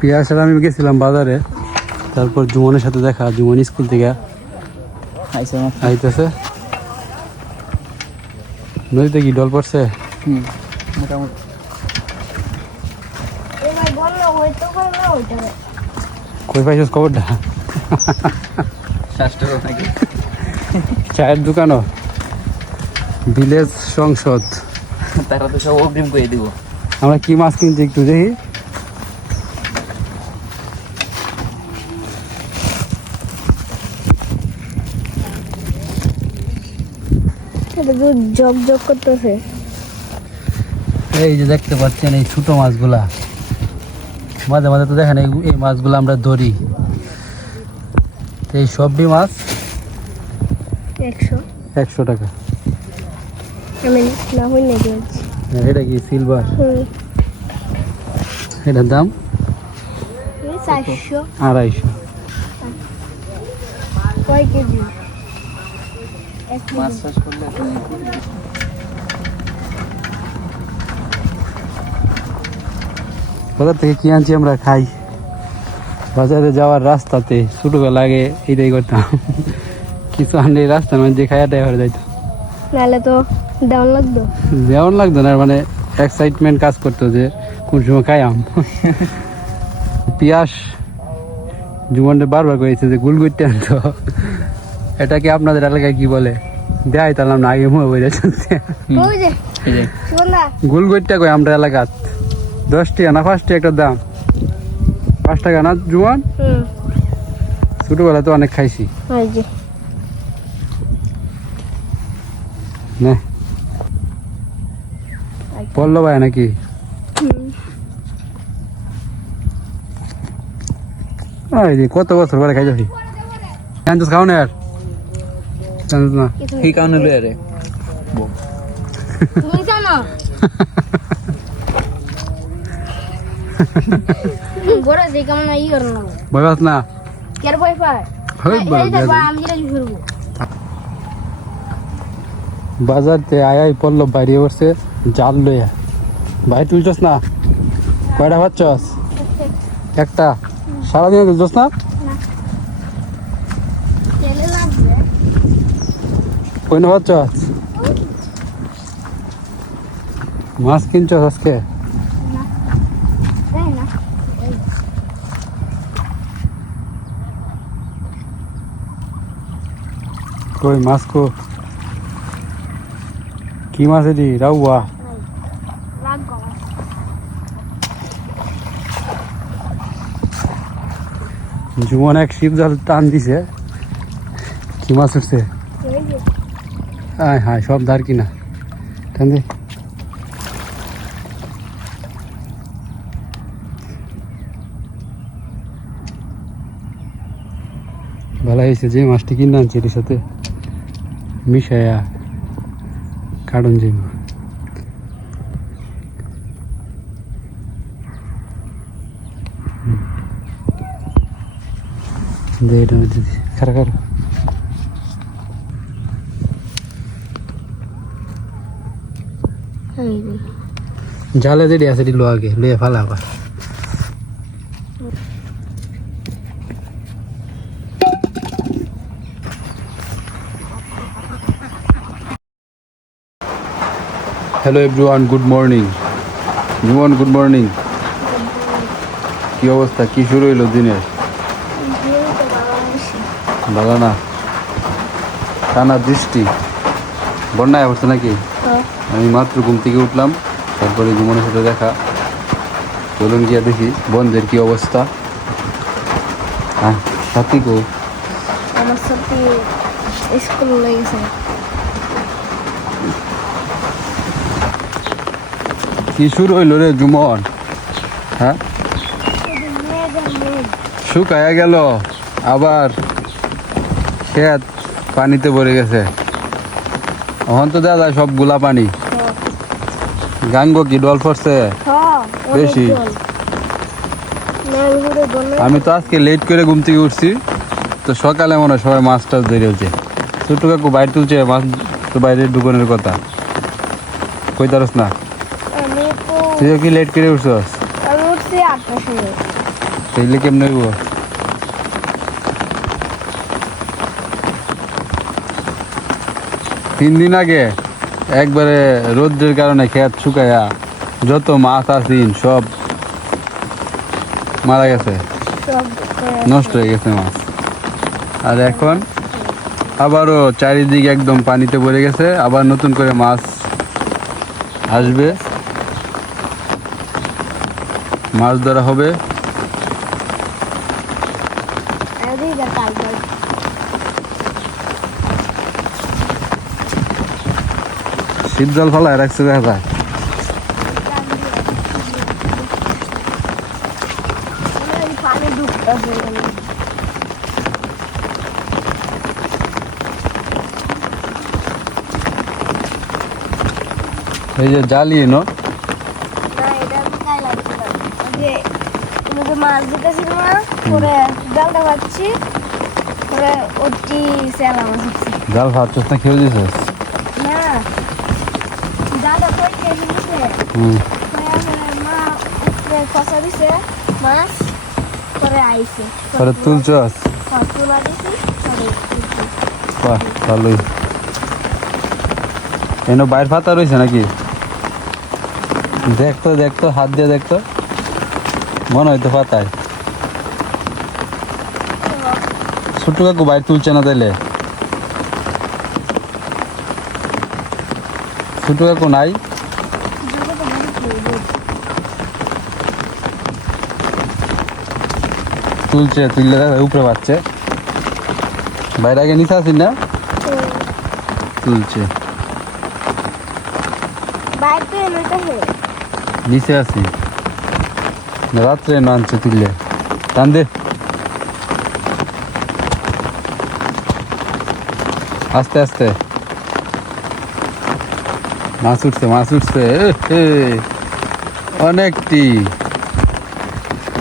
পিয়াস আর আমি গেছিলাম বাজারে, তারপর জুমনের সাথে দেখা। জুমন স্কুল থেকে আইতেছে। নদীতে কি ডল পড়ছে? মোটামুটি কই পাইছিস খবরটা? চায়ের দোকানও ভিলেজ সংসদ। তারা তো সব অগ্রিম করে দিব। আমরা কি মাছ কিনছি একটু দেখি। জগ জগ করতেছে। এই যে দেখতে পাচ্ছেন এই ছোট মাছগুলা, মাঝে মাঝে তো দেখেন এই মাছগুলো আমরা ধরি। এই সবই মাছ 100 টাকা। আমি না হই নাকি এটা কি সিলভার? এটার দাম 400। 250। কয় কেজি? মাছ চাষ করলে বাজার থেকে কি আনছি আমরা খাই। বাজারে যাওয়ার রাস্তাতে ছোটবেলা আগে এটাই করতাম, কিছু আনলে রাস্তার মধ্যে খাইয়া টাই হয়ে যাইতো। নাহলে তো দেওয়ান লাগতো। যেমন লাগতো না, মানে এক্সাইটমেন্ট কাজ করতো যে কোন সময় খাইয়াম। পিয়াস জীবনটা বারবার করেছে যে গুলগুইতে আনতো। এটাকে আপনাদের এলাকায় কি বলে দেয় তাহলে না, আগে মুয়ে বলে চলছে। গুলগুইটা কই আমরা এলাকাত 10 টাকা না 5 টাকা একটা দাম। 5 টাকা না জুয়ান? ছোটবেলা তো অনেক খাইছি। পড়লো ভাই নাকি? কত বছর পরে খাই যাবি? জানতো খাও না আর জানতো না কি কারণে লয়ে রে তুমি জানো বড় যে কেমন ই করো না ভয় পাস না? কেন ভয় পায়? আমি যেটা শুরু বাজারতে আয় পড়লো বাইরে বসে জাল লইয়া। ভাই তুলছস না? কয়টা পাচ্ছস? একটা। সারাদিনে তুলছস না? কই না পাচ্ছস? মাছ কিনছস আজকে? কই মাছ কো? কি মাছ এটি? রাউয়া? জুমন এক শিব জাল টান দিছে, কি মাছ উঠছে? হ্যাঁ সব ধার কিনা টান দে। ভালো হয়েছে যে মাছটি কিনে আনছি এর সাথে মিশায়া কাটন যাইব। খারা খারা জালে যেটি আছে লো আগে লইয়া ফালা আবার। Hello everyone, good morning. Jumon good morning. কি অবস্থা? কি শুরু হইলো দিনের? ভালো না? টানা বৃষ্টি, বন্যায় হচ্ছে নাকি? আমি মাত্র ঘুম থেকে উঠলাম, তারপরে জুমনের সাথে দেখা। চলুন গিয়া দেখি বন্ধের কি অবস্থা। হ্যাঁ সাথী কো? আমার সাথে স্কুল লেগেছে। কি শুরু হইল রে জুমন? হ্যাঁ শুকায়া গেল, আবার খেত পানিতে ভরে গেছে। এখন তো দাদা সব গুলা পানি। গাঙ্গ কি ডল পড়ছে বেশি? আমি তো আজকে লেট করে ঘুম থেকে উঠছি, তো সকালে মনে হয় সবাই মাছ টাছ ধরে হচ্ছে। ছোট্ট কাকু বাইরে তুলছে মাছ, তো বাইরে ঢুকানোর কথা কই তারস না। তুইও কি লেট করে উঠছস? আমি উঠছি 8টার সময়। তাইলে কেমনে হইব? 3 দিন আগে একবারে রোদ্রের কারণে খেত শুকায়া যত মাছ আসিন সব মারা গেছে, নষ্ট হয়ে গেছে মাছ। আর এখন আবারও চারিদিকে একদম পানিতে ভরে গেছে, আবার নতুন করে মাছ আসবে, মাছ ধরা হবে। শীত জল ফেলায় রাখছে দেখা যায়। পানি ঢুকতেছে। এই যে জালি নো, না, এটা আমি গায়ে লাগছিলাম। ওই যে তুমি যে মাছ দিতেছিল না, পরে জালটা পাচ্ছি, পরে ওটি সেলা মাছ হচ্ছে। জাল ভাবছিস না খেয়ে দিছিস? না, জালটা কই খেয়ে দিছে, মা উপরে ফসা দিছে মাছ, পরে আইছে। পরে তুলছস? তুলা দিছি, পরে তুলছি। বাহ, ভালোই। এনে বাইর ফাতা রয়েছে নাকি? দেখতো দেখতো, হাত দিয়ে দেখতো, মনে হয়তো পাতায়। ছোট্ট কাকু বাইর তুলছে না তাইলে? ছোট কাকু নাই? তুলছে, তুললে উপরে পাচ্ছে। বাইরে আগে নিচে আসিস না? তুলছে। বাইরে এনেতে হে নিচে আসি, রাত্রে আনছে তুললে। টান দে, আস্তে আস্তে। মাছ উঠছে, মাছ উঠছে, অনেকটি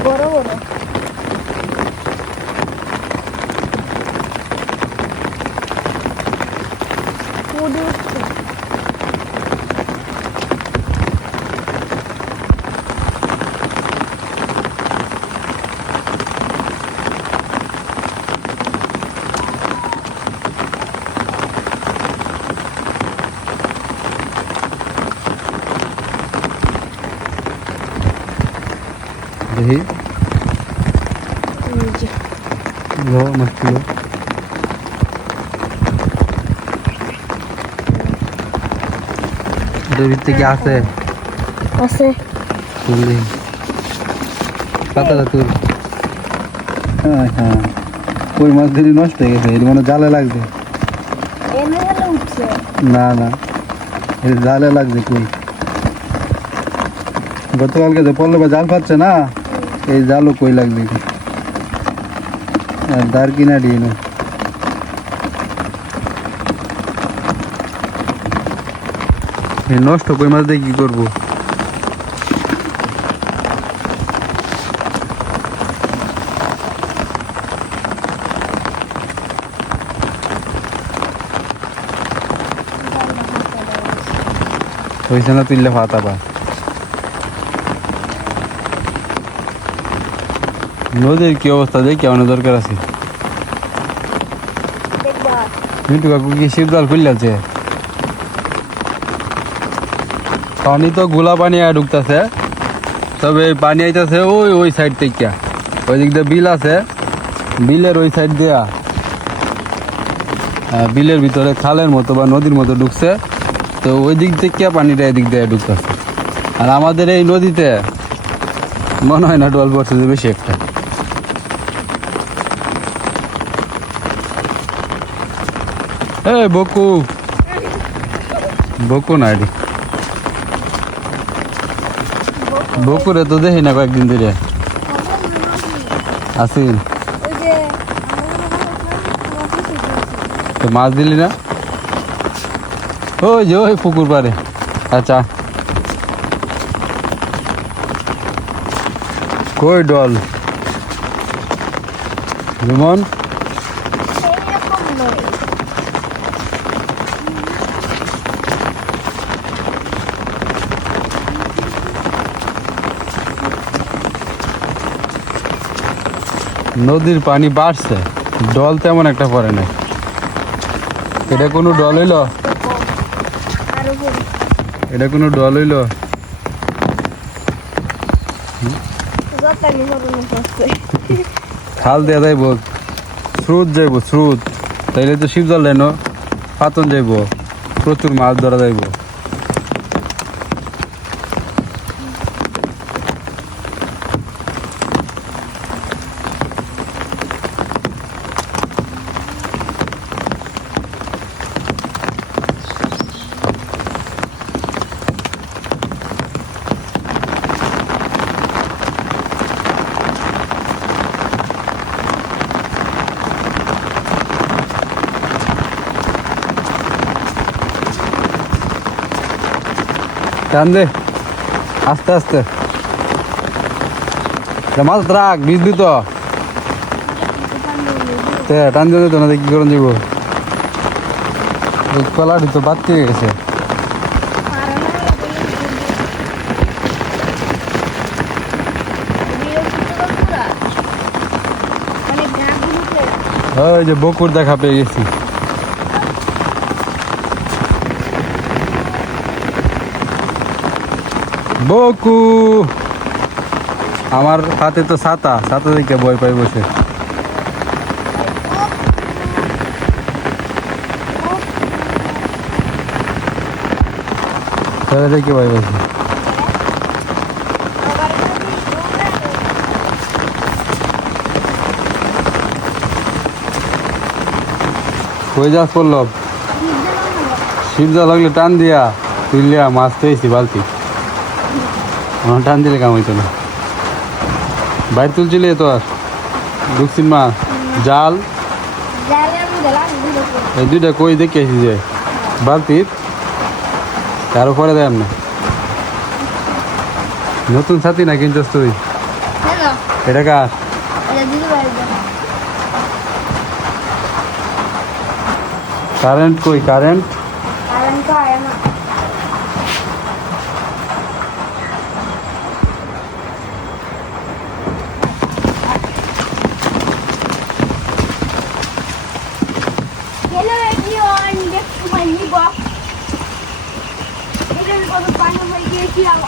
বড় বড়। পুডি উঠছে। দেখি এই যে লো মাছগুলো। এটার ভিতরে কি আছে? আছে। তুল দেখি, পাতাটা তুল। হ্যাঁ হ্যাঁ, কই মাছ ধরে নষ্ট হয়ে গেছে, এর মানে জালে লাগবে। এনে হলে উঠছে। না না, এর জালে লাগবে কই। গতকালকে যে পড়লো বা জাল পাচ্ছে না, এই জালও কই লাগবে। আর দাঁড় কিনা দিয়ে না, এই নষ্ট কই মাছ দিয়ে কি করবো? হয়েছে না তুললে ফাতা পা। নদীর কি অবস্থা দেখি অনেক দরকার আছে। দেখবা মিন্টু কাকু কি শিব জাল খুললে আছে? পানি তো গোলা পানি ঢুকতেছে, তবে পানি আইতেছে ওই ওই সাইড থেকে। ওই দিক দিয়ে বিল আছে, বিলের ওই সাইড দিয়া বিলের ভিতরে খালের মতো বা নদীর মতো ঢুকছে, তো ওই দিক থেকে পানিটা এদিক দিয়ে ঢুকতেছে। আর আমাদের এই নদীতে মনে হয় না ডল পড়ছে যে বেশি একটা। বকু বকু না এটি, বকুরে তো দেখি না কয়েকদিন ধরে আসিল। ওই যে তো মাছ দিলি না? ওই যে ওই পুকুর পারে। আচ্ছা, কই ডল যেমন সেইরকম নয়। নদীর পানি বাড়ছে, ডল তেমন একটা পড়ে নাই। এটা কোনো ডল হইল? আরো বড়। এটা কোনো ডল হইল? যতনি হরণ হচ্ছে। খাল দেয়া যাইব, স্রোত যাইব, স্রোত। তাইলে তো শিবজল লাইন পাতন যাইব, প্রচুর মাছ ধরা যাইব। টান দে আস্তে আস্তে, মাছ রাখ, বুঝলি তো? টান দিয়ে তো না, কি করুন যাব? কলাটি তো বাড়তে গেছে। ওই যে বকুর দেখা পেয়ে গেছি। বকু, আমার হাতে তো ছাতা, ছাতা দেখে ভয় পাই বসে। ছাতা দেখে ভয় পাইছে। কই যাস পড়লব? শিবজা লাগলে টান দিয়া তুইলিয়া মাছ পেয়েছি বালতি। আমার টান দিলে কাম হইতো না। বাইর তুলছিলে তো আর ঢুকছিন মা জাল, এই দুইটা কই দেখে আসি যে বালতির, তার উপরে দেয় না। নতুন সাথী না কিনছস তুই? এটা কার? কারেন্ট কই? কারেন্ট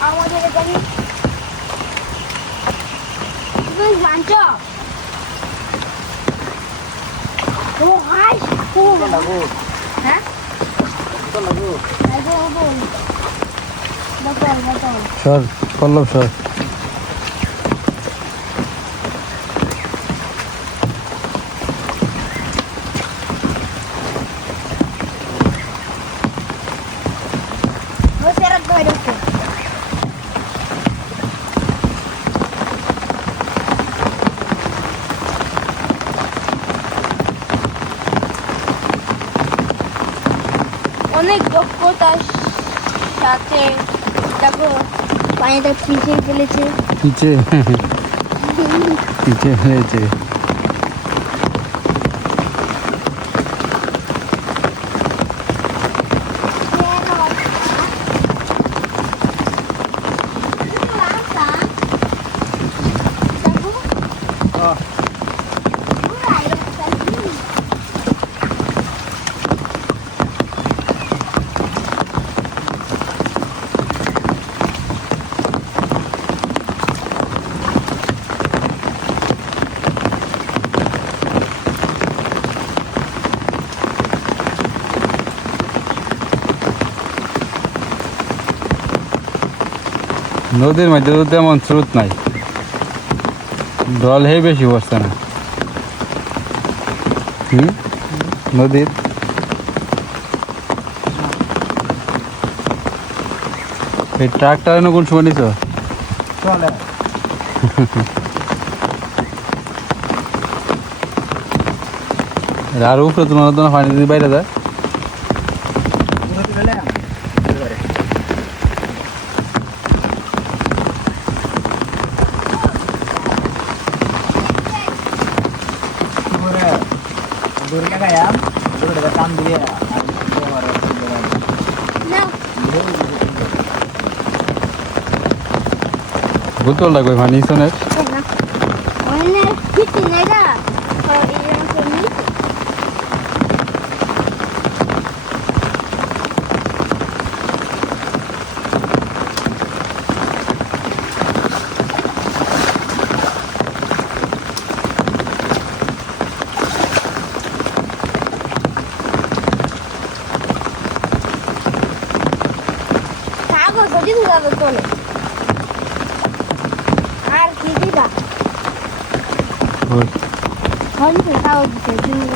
আমাদের এখানে জানছ ও হাই হ্যাঁ সর পল্লব সর। অনেক দক্ষতার সাথে দেখো পানিটা পিছিয়ে ফেলেছে। পিছে পিছে হয়েছে। নদীর মধ্যে তো তেমন স্রোত নাই, জল হে বেশি পড়ছে না। নদীর এই ট্রাকটা কোন সময় নিছ? আর উপরে তোমার তো পানি যদি বাইরে যায়। দূরে খাইয়াম দূরে কাম দিয়ে আর না বোতলটা কই পানি সোনের না ওনে ফিটি নেগা আর এই কোনি কাগজ দিন যাবে তোলে আর কি দিবা ওই হনি কাগজ দিতে তুমি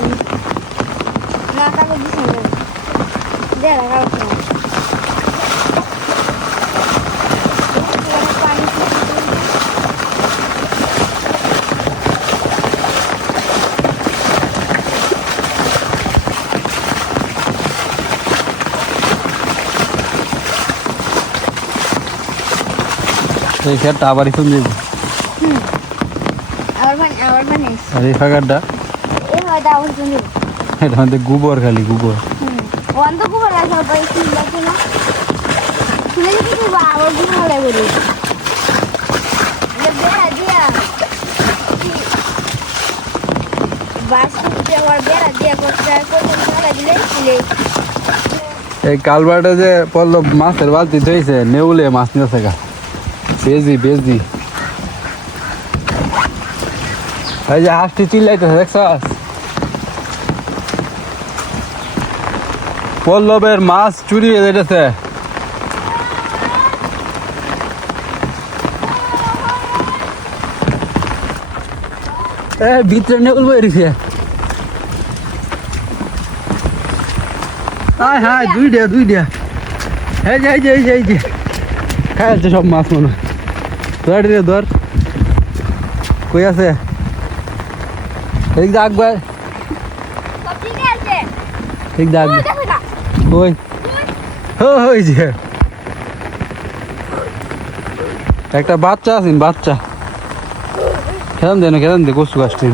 না কাগজ দিছে না দে কাগজ পানি এই খেরটা আবার ইসুন দিব আবার পানি আর এই ফাঁকারটা এই হয়তো আবার তুমি এটা মধ্যে গোবর খালি গোবর অন্ধ কুমার লাগে পাই কি লাগে না শুনে কি তুই আবার কুমার লাগে বলি বেড়া দিয়া বাস দিয়ে আবার বেড়া দিয়া করতে কোন খেলা দিলে ছিলে এই কালবারটা যে পড়লো মাছের বালতি ধুইছে নেউলে মাছ নিয়েছে গা বেজি বেজি এই যে হাঁসটি চিল্লাইতেছে দেখছস পল্লবের মাছ চুরি হয়ে যেতেছে ভিতরে নেউল বেরিয়েছে হাই হাই দুইটা এই যে খাইছে সব মাছ মনে হয় ধর রে ধর কই আছে এদিক দা আকবার সব ঠিক আছে এদিক দা ওই দেখো না কই ওই যে একটা বাচ্চা আছেন বাচ্চা খেলাম দে কচু গাছটি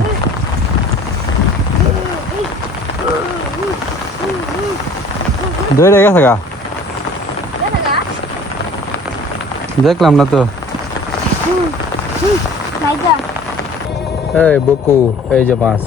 ধরে গেছে গা দেখো না দেখলাম না তো নাইজা এই বকু এই যে মাছ